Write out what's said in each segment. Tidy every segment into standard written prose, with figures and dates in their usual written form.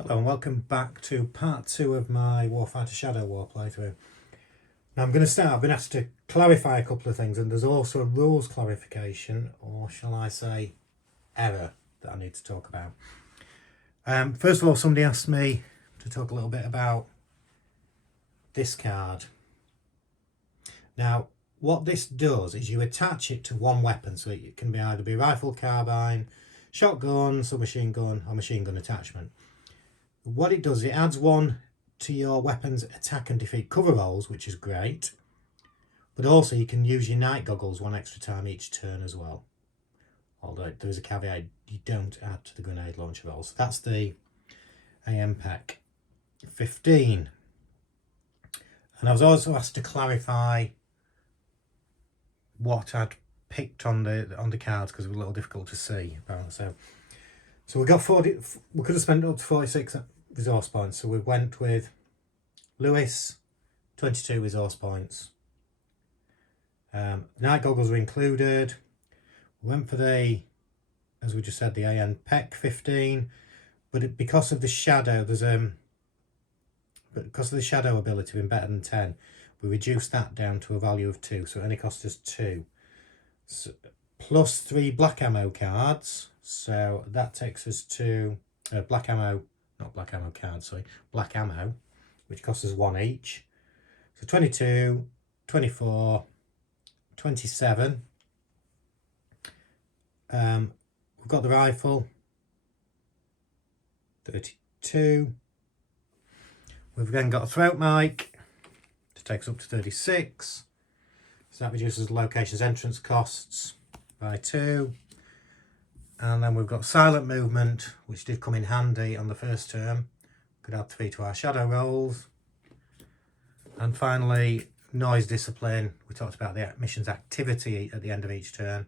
Hello and welcome back to part 2 of my Warfighter Shadow War playthrough. Now I'm going to start, I've been asked to clarify a couple of things, and there's also a rules clarification, or shall I say error, that I need to talk about. First of all, somebody asked me to talk a little bit about this card. Now what this does is you attach it to one weapon, so it can be either be rifle, carbine, shotgun, submachine gun or machine gun attachment. What it does, it adds one to your weapon's attack and defeat cover rolls, which is great. But also you can use your night goggles one extra time each turn as well. Although there is a caveat, you don't add to the grenade launcher rolls. So that's the AMPEC 15. And I was also asked to clarify what I'd picked on the cards because it was a little difficult to see apparently. So we got 40. We could have spent up to 46 resource points. So we went with Lewis, 22 resource points. Night goggles were included. We went for the, as we just said, the AMPEC 15. But because of the shadow, because of the shadow ability being better than 10, we reduced that down to a value of 2. So it only cost us 2. So, plus 3 black ammo cards. So that takes us to black ammo cards, which costs us 1 each. So 22, 24, 27. We've got the rifle, 32. We've then got a throat mic, to take us up to 36. So that reduces the location's entrance costs by 2. And then we've got silent movement, which did come in handy on the first term. Could add 3 to our shadow rolls. And finally, noise discipline. We talked about the mission's activity at the end of each turn.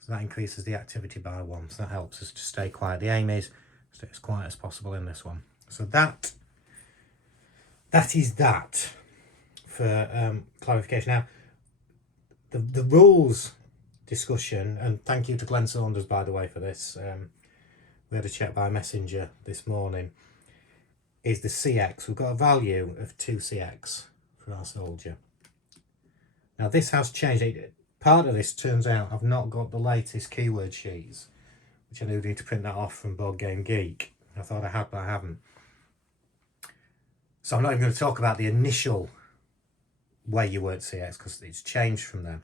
So that increases the activity by 1. So that helps us to stay quiet. The aim is to stay as quiet as possible in this one. So that is that for clarification. Now, the rules discussion, and thank you to Glenn Saunders by the way for this, we had a chat by messenger this morning, is the CX. We've got a value of 2 CX for our soldier. Now this has changed. Part of this, turns out, I've not got the latest keyword sheets, which I do need to print that off from Board Game Geek. I thought I had, but I haven't. So I'm not even going to talk about the initial way you word CX because it's changed from there.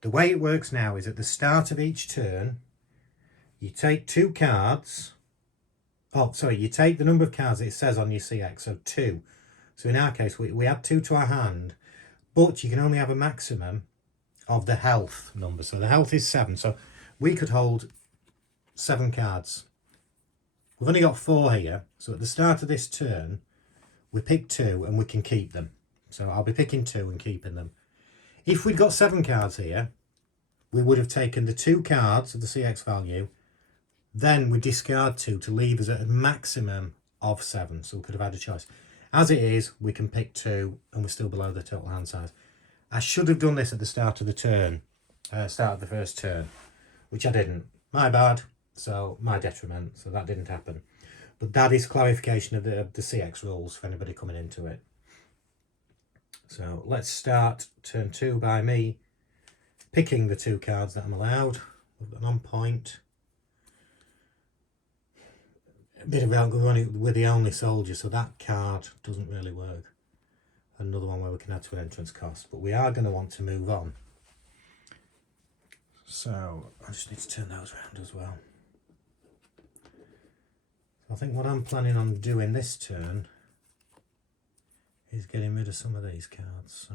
The way it works now is at the start of each turn, you take 2 cards. Oh, sorry, you take the number of cards that it says on your CX, so 2. So in our case, we add 2 to our hand, but you can only have a maximum of the health number. So the health is 7, so we could hold 7 cards. We've only got 4 here, so at the start of this turn, we pick 2 and we can keep them. So I'll be picking 2 and keeping them. If we'd got 7 cards here, we would have taken the 2 cards of the CX value, then we discard 2 to leave us at a maximum of 7, so we could have had a choice. As it is, we can pick 2 and we're still below the total hand size. I should have done this at the start of the turn, start of the first turn, which I didn't. My bad, so my detriment, so that didn't happen. But that is clarification of the CX rules for anybody coming into it. So let's start turn 2 by me picking the 2 cards that I'm allowed. We've got an on point. A bit of running with the only soldier, so that card doesn't really work. Another one where we can add to an entrance cost, but we are going to want to move on. So I just need to turn those around as well. So I think what I'm planning on doing this turn is getting rid of some of these cards, so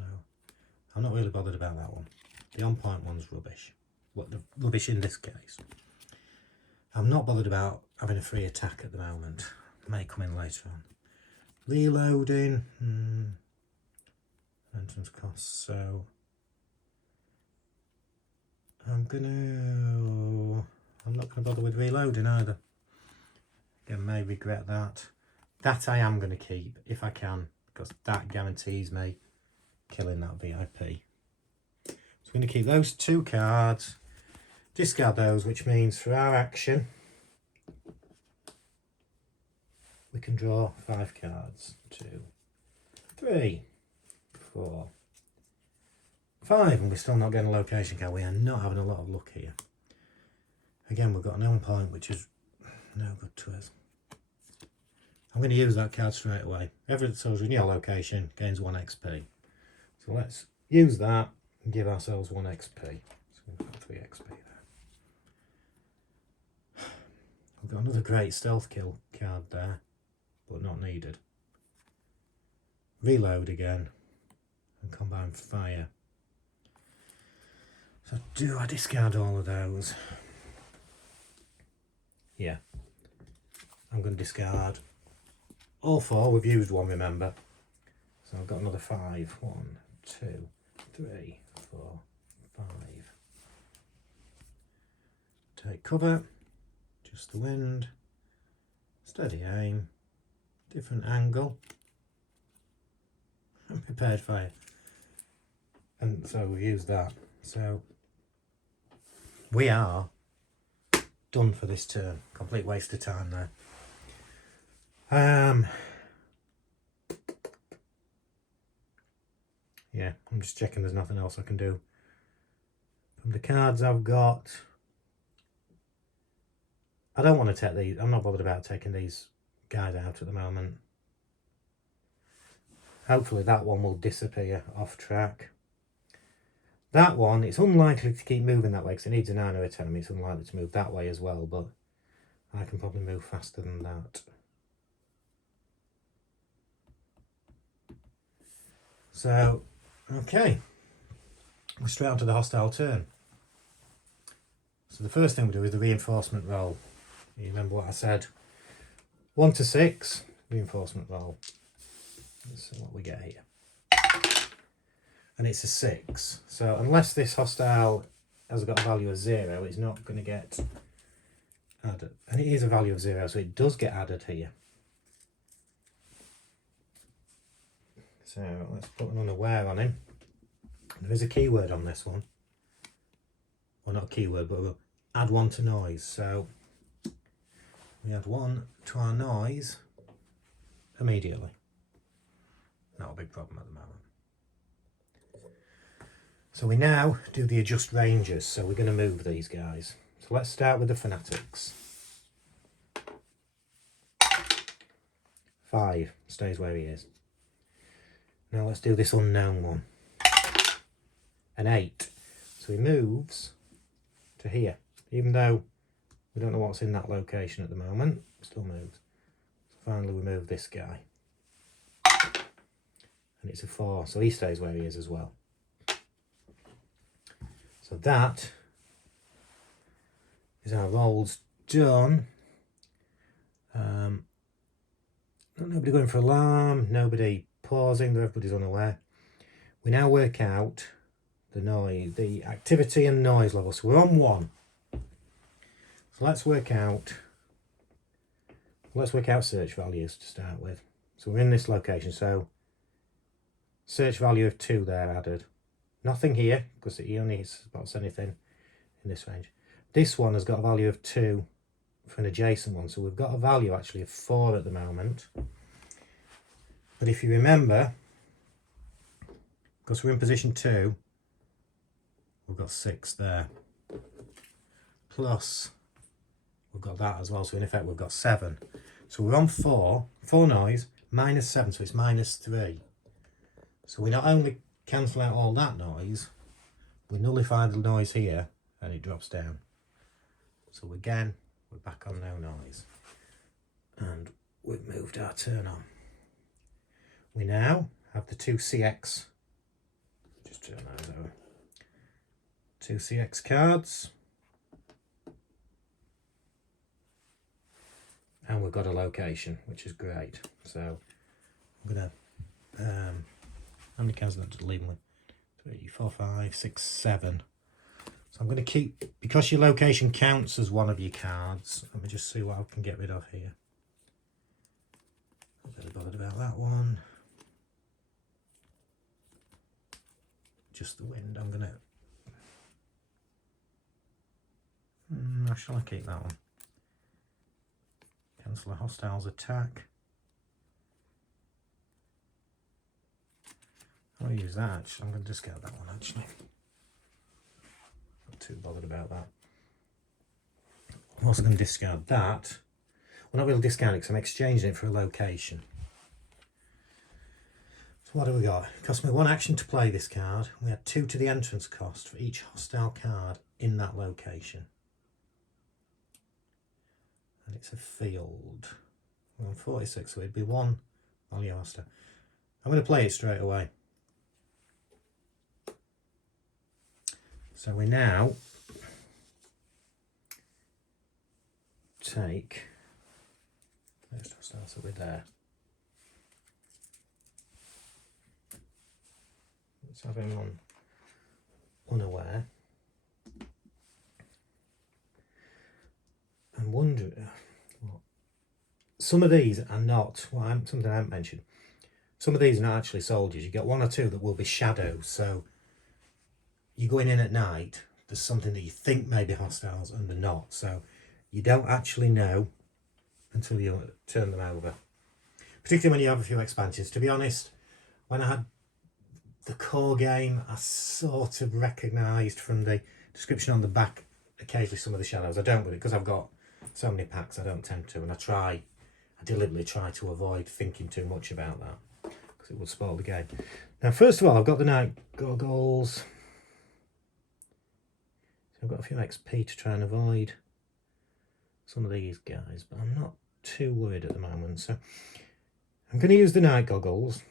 I'm not really bothered about that one. The on point one's rubbish. What the rubbish in this case. I'm not bothered about having a free attack at the moment. It may come in later on. Reloading. Entrance costs, so I'm not gonna bother with reloading either. Again, may regret that. That I am gonna keep if I can, because that guarantees me killing that VIP. So I'm going to keep those 2 cards, discard those, which means for our action can draw 5 cards. 2, 3, 4, 5, and we're still not getting a location card. We are not having a lot of luck here. Again, we've got an on point, which is no good to us. I'm going to use that card straight away. Every soldier in your location gains 1 XP. So let's use that and give ourselves 1 XP. So we've got 3 XP there. We've got another great stealth kill card there, but not needed. Reload again and combine fire. So do I discard all of those? Yeah. I'm going to discard all 4. We've used 1, remember. So I've got another 5. 1, 2, 3, 4, 5. Take cover. Just the wind. Steady aim. Different angle. And prepared fire. And so we've used that. So we are done for this turn. Complete waste of time there. Yeah, I'm just checking there's nothing else I can do. From the cards I've got, I don't want to take these. I'm not bothered about taking these guys out at the moment. Hopefully that one will disappear off track. That one, it's unlikely to keep moving that way because it needs a 9 or a 10. It's unlikely to move that way as well, but I can probably move faster than that. So, okay. We're straight on to the hostile turn. So the first thing we do is the reinforcement roll. You remember what I said? 1 to 6, reinforcement roll. Let's see what we get here. And it's a 6. So unless this hostile has got a value of 0, it's not going to get added. And it is a value of 0, so it does get added here. So let's put an unaware on him. There is a keyword on this one. Well, not a keyword, but we'll add 1 to noise. So we add 1 to our noise immediately. Not a big problem at the moment. So we now do the adjust ranges. So we're going to move these guys. So let's start with the fanatics. 5 stays where he is. Now let's do this unknown one. An 8. So he moves to here. Even though we don't know what's in that location at the moment, it still moves. So finally we move this guy. And it's a 4, so he stays where he is as well. So that is our rolls done. Nobody going for alarm, nobody pausing, everybody's unaware. We now work out the noise, the activity and noise level. So we're on 1. So let's work out search values to start with. So we're in this location, so search value of 2 there added. Nothing here, because he only spots anything in this range. This one has got a value of 2 for an adjacent one, so we've got a value actually of 4 at the moment. But if you remember, because we're in position 2, we've got 6 there. Plus, we've got that as well, so in effect we've got 7. So we're on 4 noise, minus 7, so it's minus 3. So we not only cancel out all that noise, we nullify the noise here and it drops down. So again, we're back on no noise. And we've moved our turn on. We now have the 2 CX. Just turn those over. 2 CX cards. And we've got a location, which is great. So I'm going to... how many cards did I leave with? 3, 4, 5, 6, 7. So I'm going to keep... Because your location counts as one of your cards, let me just see what I can get rid of here. Not really bothered about that one. Just the wind. I'm going to... shall I keep that one? Cancel a hostile's attack. I'll use that actually. I'm going to discard that one actually. Not too bothered about that. I'm also going to discard that. Well, not really discard it because I'm exchanging it for a location. So what do we got? It cost me 1 action to play this card. We had 2 to the entrance cost for each hostile card in that location. And it's a field. We're on 46, so it'd be 1 value hostile. I'm going to play it straight away. So we now take first hostile, so we're there. Let's have him on unaware. I'm wondering, well, some of these are not, well, something I haven't mentioned. Some of these are not actually soldiers. You get 1 or 2 that will be shadows. So you're going in at night, there's something that you think may be hostiles and they're not. So you don't actually know until you turn them over. Particularly when you have a few expansions. To be honest, when I had the core game, I sort of recognised from the description on the back occasionally some of the shadows. I don't with it because I've got so many packs, I don't tend to, and I deliberately try to avoid thinking too much about that because it would spoil the game. Now first of all, I've got the night goggles, so I've got a few XP to try and avoid some of these guys, but I'm not too worried at the moment. So I'm going to use the night goggles.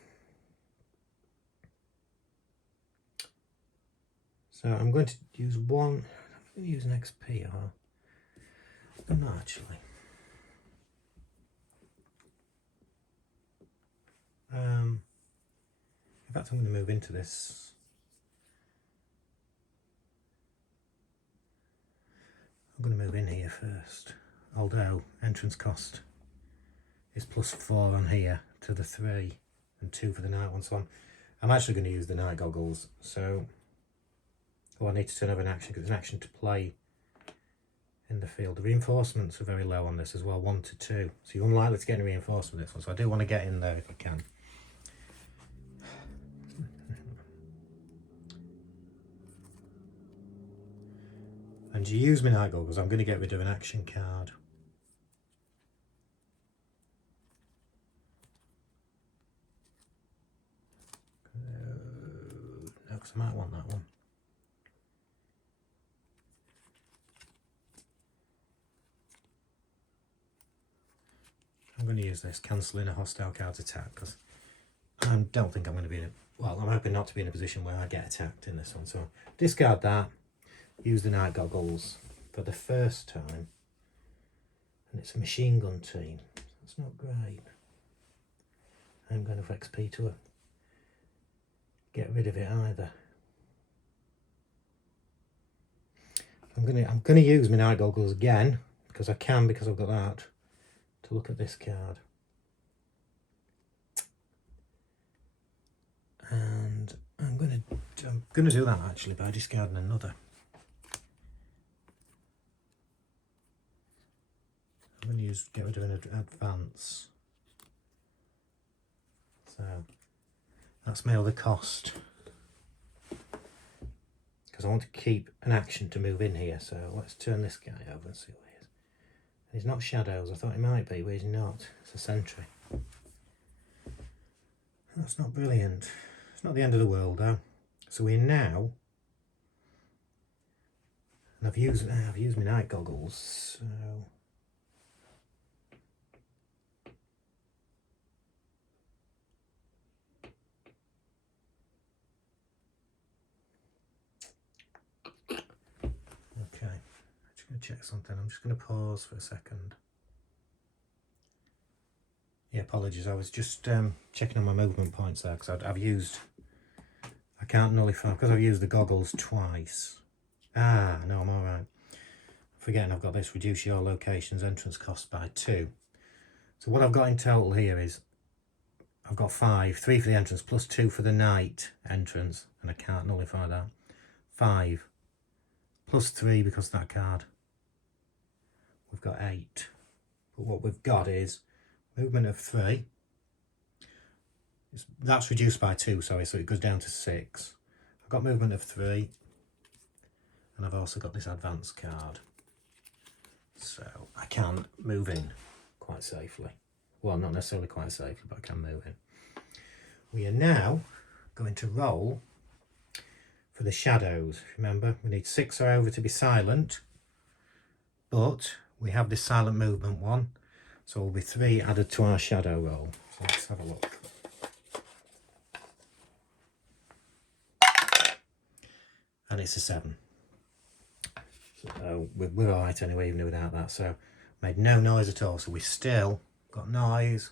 So I'm going to use one. I'm going to use an XP, or I'm not actually. In fact, I'm going to move into this. I'm going to move in here first. Although entrance cost is +4 on here to the 3 and 2 for the night one. So I'm actually going to use the night goggles. So I need to turn over an action because it's an action to play in the field. The reinforcements are very low on this as well, 1 to 2. So you're unlikely to get any reinforcement with this one. So I do want to get in there if I can. And you use my night goggles, I'm going to get rid of an action card. No, because I might want that one. I'm going to use this, cancelling a hostile card's attack, because I don't think I'm going to be in a, well, I'm hoping not to be in a position where I get attacked in this one. So discard that, use the night goggles for the first time, and it's a machine gun team. That's not great. I'm going to have XP to get rid of it either. I'm going to use my night goggles again because I can, because I've got that, to look at this card. And I'm going to do that actually by discarding another. I'm going to get rid of an advance. So that's my other cost. Because I want to keep an action to move in here. So let's turn this guy over and see what he is. He's not shadows. I thought he might be, but he's not. It's a sentry. That's not brilliant. It's not the end of the world though. So we're now, and I've used my night goggles. So okay, I'm just going to check something. I'm just going to pause for a second. Yeah, apologies. I was just checking on my movement points there because I've used. I can't nullify because I've used the goggles twice. Ah, no, I'm all right. Forgetting I've got this, reduce your location's entrance cost by 2. So what I've got in total here is I've got 5, 3 for the entrance plus 2 for the night entrance, and I can't nullify that. 5 plus 3 because of that card. We've got 8. But what we've got is movement of 3, That's reduced by 2, sorry, so it goes down to 6. I've got movement of 3, and I've also got this advanced card. So I can move in quite safely. Well, not necessarily quite safely, but I can move in. We are now going to roll for the shadows. Remember, we need 6 or over to be silent, but we have this silent movement one, so will be 3 added to our shadow roll. So let's have a look. And it's a 7. So we're all right anyway, even without that. So made no noise at all. So we still got noise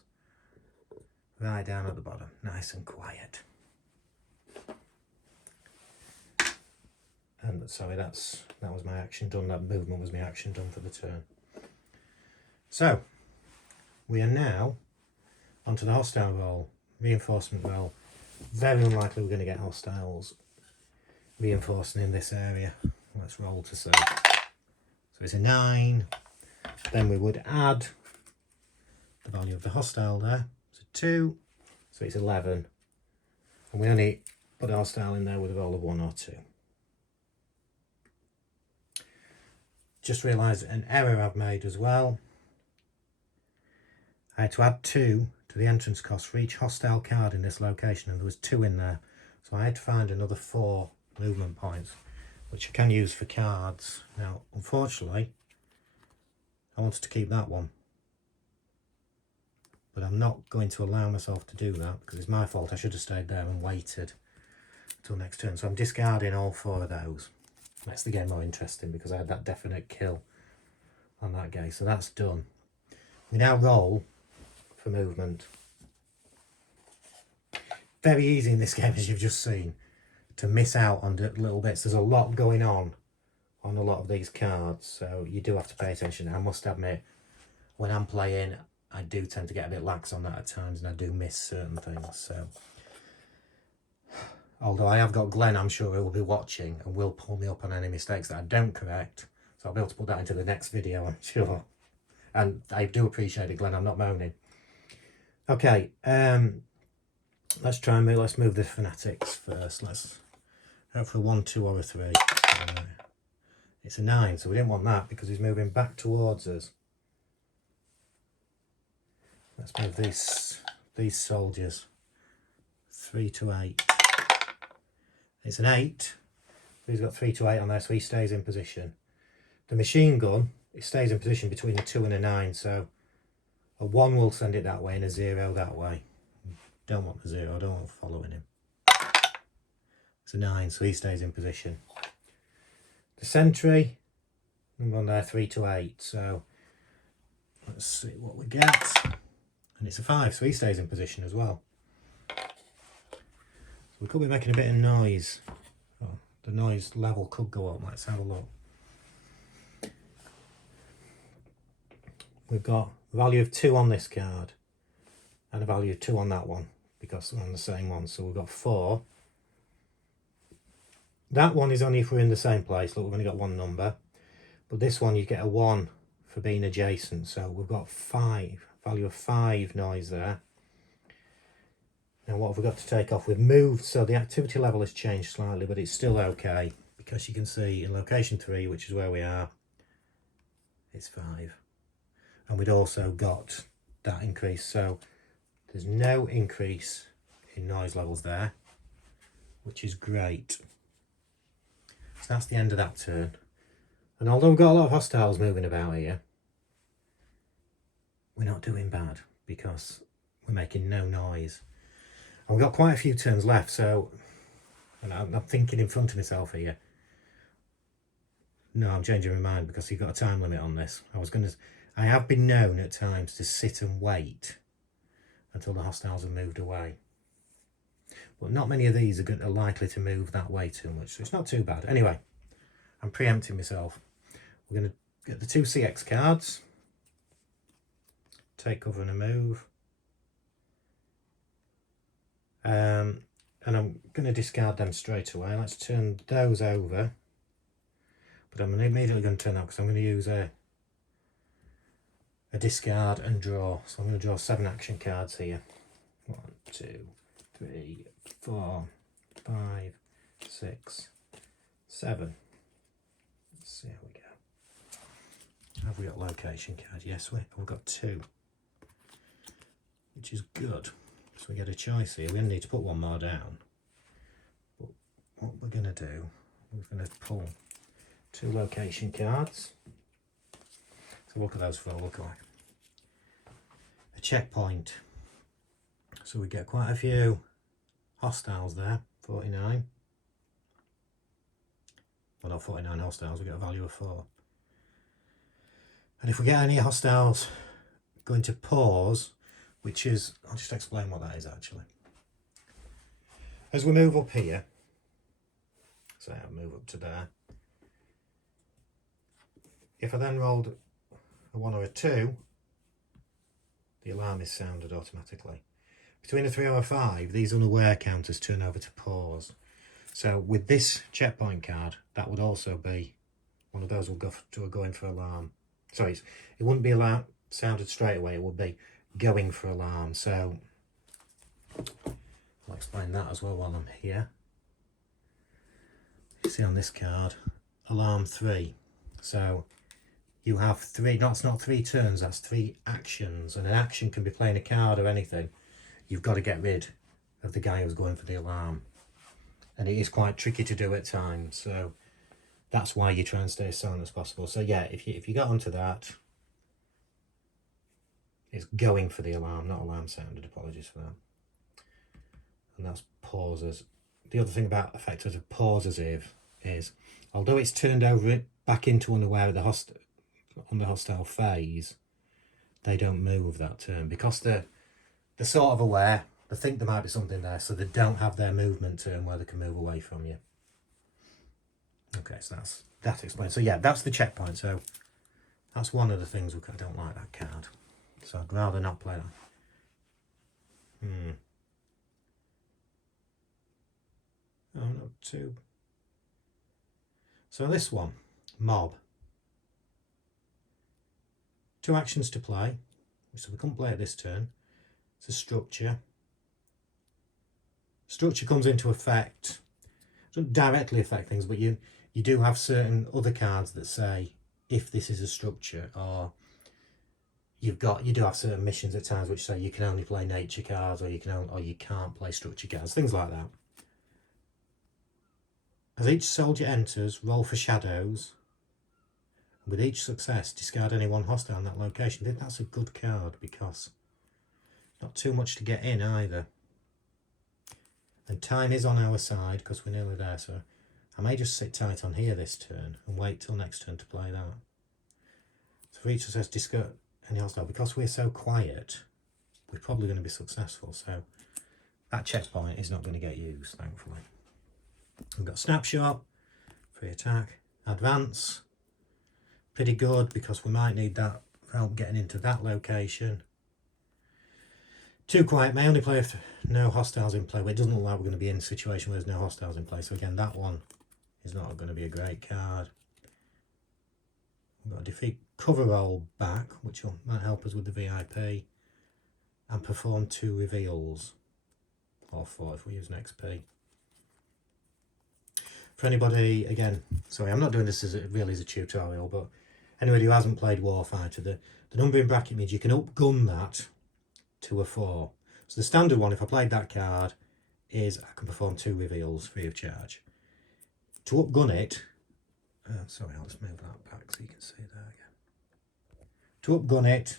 right down at the bottom, nice and quiet. And sorry, that was my action done. That movement was my action done for the turn. So we are now onto the hostile roll, reinforcement roll. Very unlikely we're going to get hostiles reinforcing in this area. Let's roll to see. So it's a 9. Then we would add the value of the hostile there. It's a 2. So it's 11. And we only put a hostile in there with a roll of 1 or 2. Just realised an error I've made as well. I had to add 2 to the entrance cost for each hostile card in this location, and there was 2 in there. So I had to find another 4 movement points, which I can use for cards. Now, unfortunately, I wanted to keep that one, but I'm not going to allow myself to do that because it's my fault. I should have stayed there and waited until next turn. So I'm discarding all 4 of those. Makes the game more interesting because I had that definite kill on that guy. So that's done. We now roll for movement. Very easy in this game, as you've just seen, to miss out on little bits. There's a lot going on a lot of these cards, so you do have to pay attention. I must admit, when I'm playing, I do tend to get a bit lax on that at times, and I do miss certain things. So, although I have got Glenn, I'm sure he will be watching and will pull me up on any mistakes that I don't correct. So I'll be able to put that into the next video, I'm sure. And I do appreciate it, Glenn. I'm not moaning. Okay, let's move the fanatics first. Let's go for a 1, 2 or a 3. It's a 9, so we didn't want that because he's moving back towards us. Let's move these soldiers 3 to 8. It's an 8. He's got 3 to 8 on there, so he stays in position. The machine gun, it stays in position between a 2 and a 9, so a 1 will send it that way and a 0 that way. Don't want the 0, I don't want following him. It's a 9, so he stays in position. The sentry, number on there, 3 to 8, so let's see what we get. And it's a 5, so he stays in position as well. So we could be making a bit of noise. Oh, the noise level could go up. Let's have a look. We've got a value of 2 on this card and a value of 2 on that one because they're on the same one. So we've got 4. That one is only if we're in the same place. Look, we've only got 1 number. But this one, you get a 1 for being adjacent. So we've got 5, value of 5 noise there. Now what have we got to take off? We've moved, so the activity level has changed slightly, but it's still okay. Because you can see in location 3, which is where we are, it's 5. And we'd also got that increase. So there's no increase in noise levels there, which is great. So that's the end of that turn. And although we've got a lot of hostiles moving about here, we're not doing bad because we're making no noise. And we've got quite a few turns left, so and I'm thinking in front of myself here. No, I'm changing my mind because you've got a time limit on this. I have been known at times to sit and wait until the hostiles have moved away. But not many of these are likely to move that way too much, so it's not too bad. Anyway, I'm preempting myself. We're going to get the 2 CX cards. Take cover and a move. And I'm going to discard them straight away. Let's turn those over. But I'm immediately going to turn that because I'm going to use a discard and draw. So I'm going to draw 7 action cards here. 1, 2, 3, 4, 5, 6, 7. Let's see how we go. Have we got location card? Yes, we've got 2, which is good. So we get a choice here. We're going to need to put one more down. But what we're going to do, we're going to pull 2 location cards. So look at those for a look like. A checkpoint. So we get quite a few hostiles there, 49. Well, not 49 hostiles, we get a value of 4. And if we get any hostiles going to pause, which is, I'll just explain what that is actually. As we move up here, so I'll move up to there. If I then rolled a 1 or a 2, the alarm is sounded automatically. Between a 3 or a 5, these unaware counters turn over to pause. So with this checkpoint card, that would also be, one of those will go to a going for alarm. Sorry, it wouldn't be alarm sounded straight away, it would be going for alarm. So I'll explain that as well while I'm here. You see on this card, alarm 3. So you have 3, that's not 3 turns, that's 3 actions. And an action can be playing a card or anything. You've got to get rid of the guy who's going for the alarm. And it is quite tricky to do at times. So that's why you try and stay as silent as possible. So yeah, if you got onto that, it's going for the alarm, not alarm sounded. Apologies for that. And that's pauses. The other thing about effectors of pauses is, although it's turned over it back into unaware of the hostile phase, they don't move that turn because they're sort of aware. They think there might be something there, so they don't have their movement turn where they can move away from you. Okay, so that explains. So yeah, that's the checkpoint. So that's one of the things I don't like that card. So I'd rather not play that. Oh, no, 2. So this one, mob. 2 actions to play. So we can't play it this turn. It's a structure. Structure comes into effect. It doesn't directly affect things, but you do have certain other cards that say if this is a structure, or you do have certain missions at times which say you can only play nature cards, or you can't play structure cards, things like that. As each soldier enters, roll for shadows. With each success, discard any one hostile in that location. I think that's a good card because not too much to get in either. And time is on our side because we're nearly there, so I may just sit tight on here this turn and wait till next turn to play that. So for each success, discard any hostile. Because we're so quiet, we're probably going to be successful, so that checkpoint is not going to get used, thankfully. We've got snapshot, free attack, advance, pretty good because we might need that for help getting into that location. Too quiet, may only play if no hostiles in play, but it doesn't look like we're going to be in a situation where there's no hostiles in play, so again that one is not going to be a great card. We've got to defeat cover roll back, which might help us with the VIP, and perform 2 reveals, or 4 if we use an XP. For anybody, again, sorry, I'm not doing this really as a tutorial, but anybody who hasn't played Warfighter, the numbering bracket means you can upgun that to a 4. So the standard one, if I played that card, is I can perform 2 reveals free of charge. To upgun it, sorry, I'll just move that back so you can see there again. To upgun it,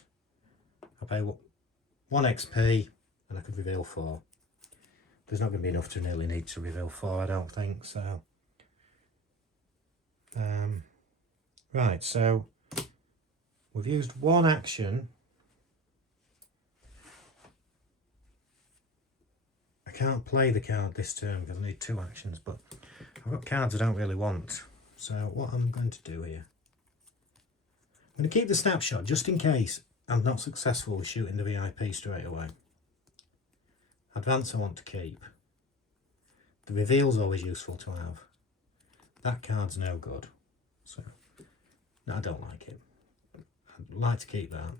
I pay 1 XP and I could reveal 4. There's not going to be enough to nearly need to reveal 4, I don't think, so. Right, so we've used 1 action. I can't play the card this turn because I need 2 actions, but I've got cards I don't really want. So what I'm going to do here, I'm going to keep the snapshot just in case I'm not successful with shooting the VIP straight away. Advance I want to keep. The reveal's always useful to have. That card's no good, so no, I don't like it. I'd like to keep that.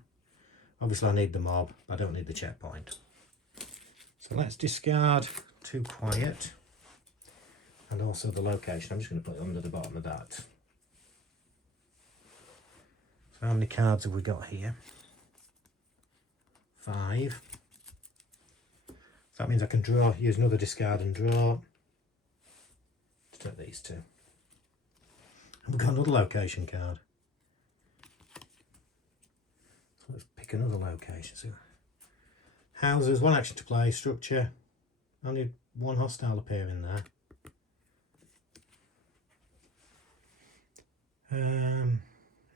Obviously I need the mob, I don't need the checkpoint. So let's discard Too Quiet and also the location. I'm just going to put it under the bottom of that. So how many cards have we got here? 5. So that means I can draw, use another discard and draw to take these two. And we've got another location card. So let's pick another location. So houses, 1 action to play, structure, only 1 hostile appearing there.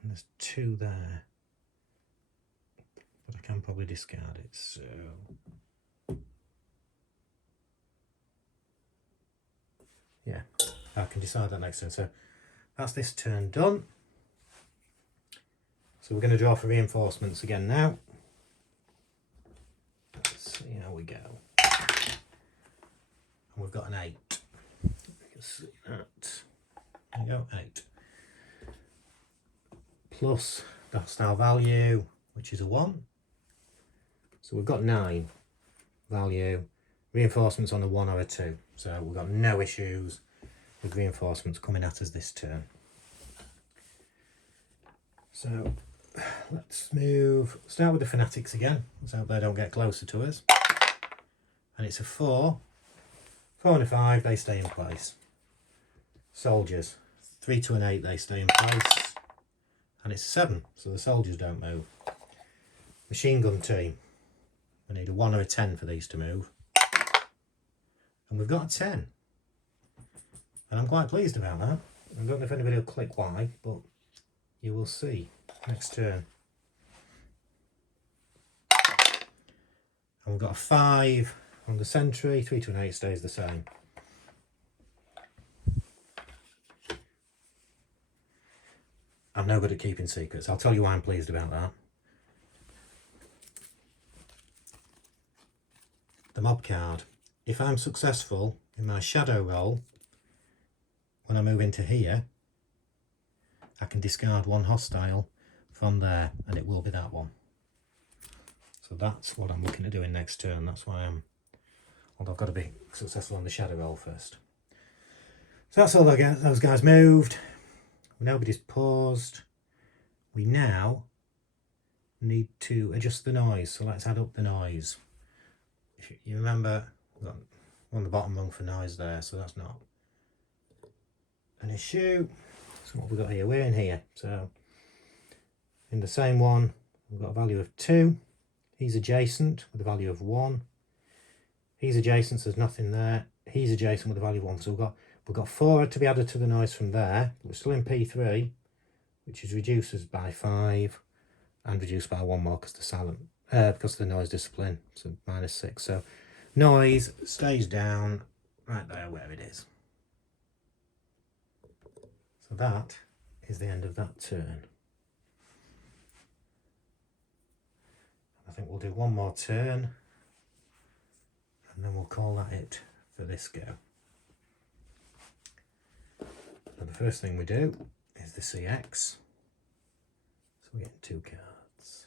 There's 2 there, but I can probably discard it, so yeah, I can decide that next turn. So that's this turn done. So we're going to draw for reinforcements again now. Let's see how we go. And we've got an 8. You can see that. There you go, 8. Plus the hostile value, which is a 1. So we've got 9 value. Reinforcements on a 1 or a 2. So we've got no issues with reinforcements coming at us this turn. So let's start with the fanatics again. Let's hope they don't get closer to us. And it's a 4. 4 and a 5, they stay in place. Soldiers, 3, 2 and 8, they stay in place. And it's a 7, so the soldiers don't move. Machine gun team, we need a 1 or a 10 for these to move. And we've got a 10. And I'm quite pleased about that. I don't know if anybody will click why, but you will see next turn. And we've got a 5 on the sentry, 3, 2 and 8 stays the same. I'm no good at keeping secrets. I'll tell you why I'm pleased about that. The mob card. If I'm successful in my shadow roll, when I move into here, I can discard 1 hostile from there, and it will be that one. So that's what I'm looking at doing next turn. That's why although I've got to be successful on the shadow roll first. So that's all those guys moved. Nobody's paused. We now need to adjust the noise, so let's add up the noise. If you remember, we've got on the bottom rung for noise there, so that's not an issue. So what we've got here, we're in here. So in the same one, we've got a value of 2. He's adjacent with a value of 1. He's adjacent, so there's nothing there. He's adjacent with a value of 1. So we've got 4 to be added to the noise from there. We're still in P3, which is reduces by 5 and reduced by 1 more because of the noise discipline. So -6. So noise stays down right there where it is. So that is the end of that turn. I think we'll do 1 more turn and then we'll call that it for this go. And the first thing we do is the CX. So we get 2 cards.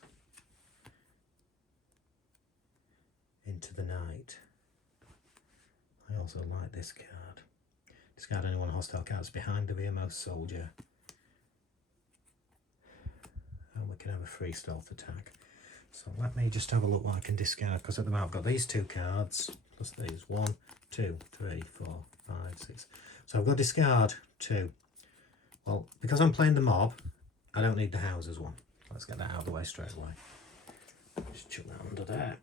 Into the Night. I also like this card. Discard any 1 hostile cards behind the rearmost soldier. And we can have a free stealth attack. So let me just have a look what I can discard, because at the moment I've got these 2 cards, plus these 1, 2, 3, 4, 5, 6. So I've got to discard 2. Well, because I'm playing the mob, I don't need the houses one. Let's get that out of the way straight away. Just chuck that under there.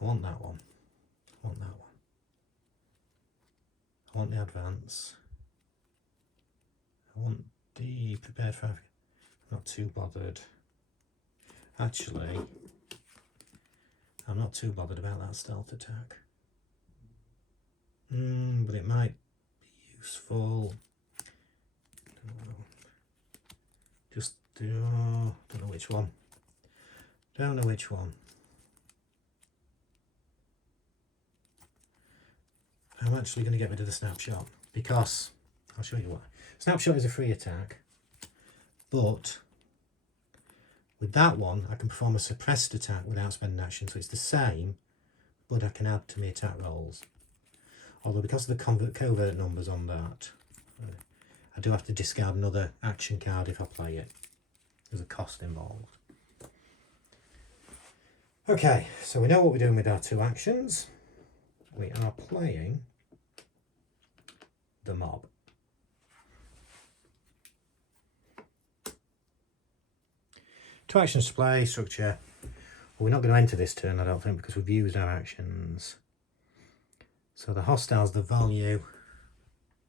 I want that one. I want that one. I want the advance. I want the prepared for Africa. I'm not too bothered. Actually, I'm not too bothered about that stealth attack. But it might be useful. Just don't know which one. Don't know which one. I'm actually going to get rid of the snapshot because I'll show you why. Snapshot is a free attack, but With that one, I can perform a suppressed attack without spending action, so it's the same, but I can add to my attack rolls. Although because of the covert numbers on that, I do have to discard another action card if I play it. There's a cost involved. Okay, so we know what we're doing with our 2 actions. We are playing the mob. Two actions to play, structure. Well, we're not going to enter this turn, I don't think, because we've used our actions. So the hostiles, the value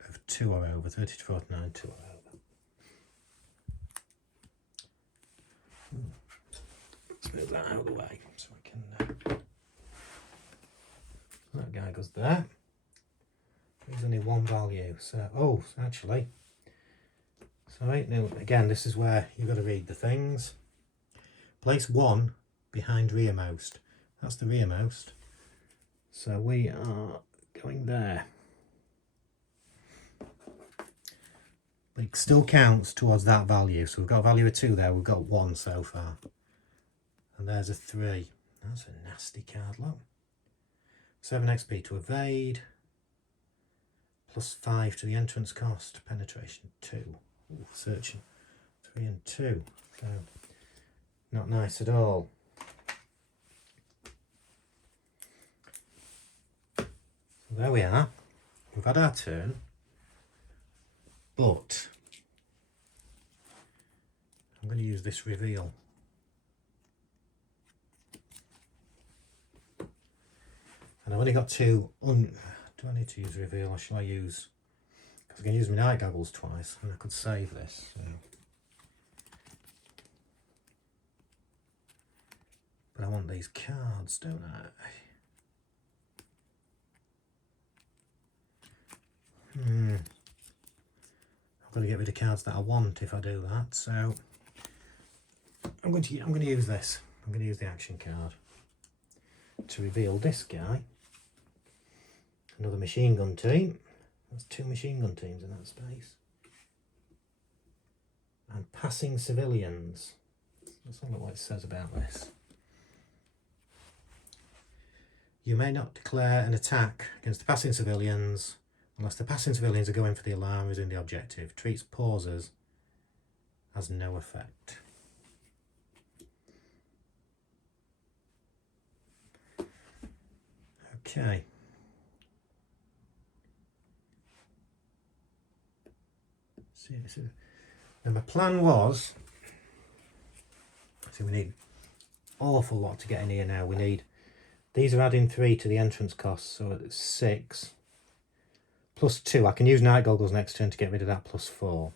of 2 or over, 30 to 49, 2 or over. Let's move that out of the way so we can... that guy goes there. There's only 1 value, so... oh, actually... sorry, no, again, this is where you've got to read the things. Place 1 behind rearmost. That's the rearmost. So we are going there. But it still counts towards that value. So we've got a value of 2 there. We've got 1 so far. And there's a 3. That's a nasty card, look. 7 XP to evade. Plus 5 to the entrance cost. Penetration 2. Ooh, searching. 3 and 2. So not nice at all. So there we are. We've had our turn. But I'm going to use this reveal. And I've only got 2. Do I need to use reveal or shall I use... because I can use my night goggles twice and I could save this. So. But I want these cards, don't I? I've got to get rid of cards that I want if I do that. So I'm going to use this. I'm going to use the action card to reveal this guy. Another machine gun team. That's 2 machine gun teams in that space. And passing civilians. Let's have a look what it says about this. You may not declare an attack against the passing civilians unless the passing civilians are going for the alarm is in the objective. Treats pauses as no effect. Okay. See, now my plan was, so we need an awful lot to get in here now. We need, these are adding 3 to the entrance costs, so it's 6. Plus 2. I can use night goggles next turn to get rid of that plus 4.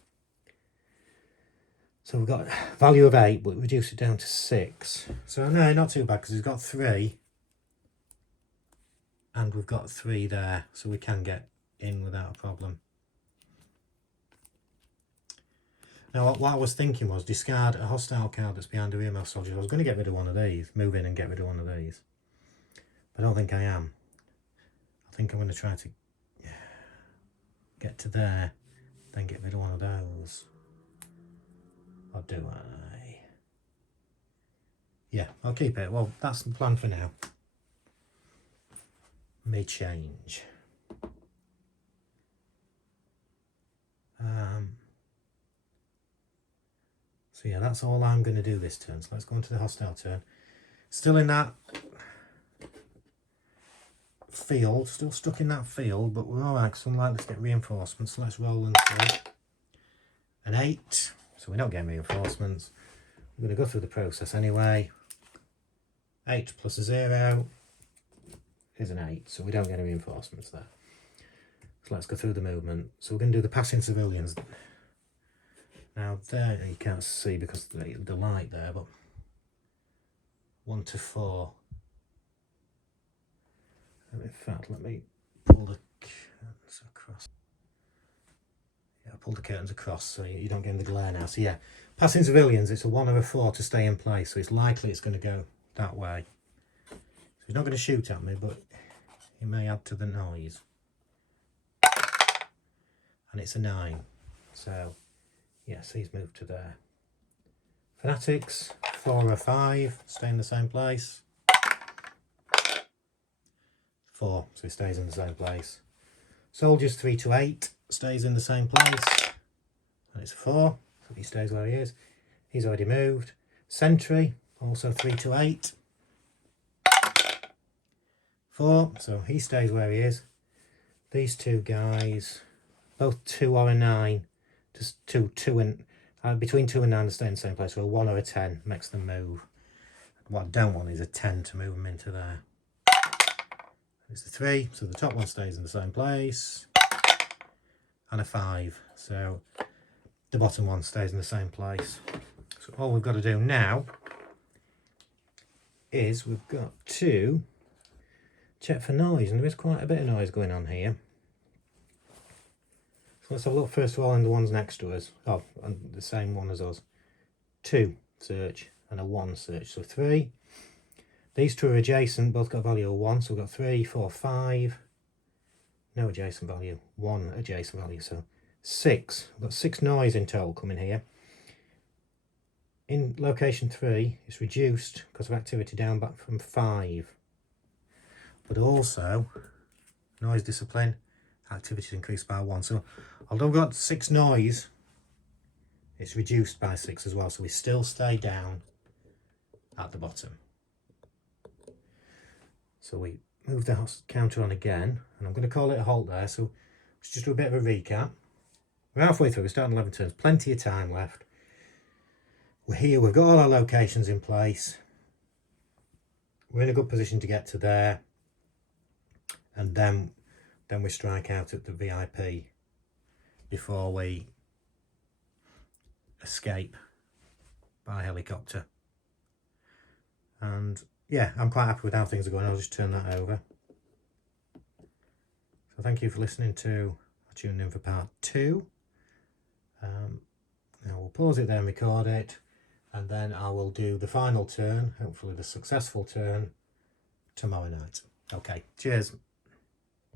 So we've got a value of 8, but reduce it down to 6. So no, not too bad, because he's got 3. And we've got 3 there, so we can get in without a problem. Now, what I was thinking was discard a hostile card that's behind a rearmost soldier. I was going to get rid of one of these, move in and get rid of one of these. But I don't think I am. I think I'm going to try to get to there, then get rid of one of those. Or do I? Yeah, I'll keep it. Well, that's the plan for now. May change. So yeah, that's all I'm going to do this turn. So let's go into the hostile turn. Still in that field, still stuck in that field, but we're alright because I'm likely to get reinforcements. So let's roll and see. An 8, so we're not getting reinforcements. We're going to go through the process anyway. 8 plus a 0 is an 8, so we don't get any reinforcements there. So let's go through the movement. So we're going to do the passing civilians. Now there, you can't see because of the light there, but 1 to 4. In fact, let me pull the curtains across. Yeah, pull the curtains across so you don't get in the glare now. So yeah, passing civilians, it's a 1 or a 4 to stay in place, so it's likely it's going to go that way. So he's not going to shoot at me, but he may add to the noise. And it's a 9. So yes, he's moved to there. Fanatics, 4 or 5, stay in the same place. 4, so it stays in the same place. Soldiers, 3 to 8, stays in the same place. And it's 4, so he stays where he is. He's already moved. Sentry, also 3 to 8. 4, so he stays where he is. These two guys, both 2 or a 9, just 2 and between 2 and 9 stay in the same place. So a 1 or a 10 makes them move. What I don't want is a 10 to move them into there. It's a 3, so the top one stays in the same place. And a 5, so the bottom one stays in the same place. So all we've got to do now is we've got to check for noise, and there is quite a bit of noise going on here. So let's have a look first of all in the ones next to us. Oh, and the same one as us. 2 search and a 1 search, so 3. These two are adjacent, both got a value of 1, so we've got 3, 4, 5. No adjacent value, 1 adjacent value, so 6. We've got 6 noise in total coming here. In location 3, it's reduced because of activity down back from 5. But also, noise discipline, activity increased by 1. So although we've got 6 noise, it's reduced by 6 as well. So we still stay down at the bottom. So we move the counter on again, and I'm going to call it a halt there. So let's just do a bit of a recap. We're halfway through, we're starting 11 turns, plenty of time left. We're here, we've got all our locations in place. We're in a good position to get to there. And then we strike out at the VIP before we escape by helicopter. And yeah, I'm quite happy with how things are going. I'll just turn that over. So thank you for listening to, tune in for part 2. Now we'll pause it there and record it, and then I will do the final turn, hopefully the successful turn, tomorrow night. Okay, cheers.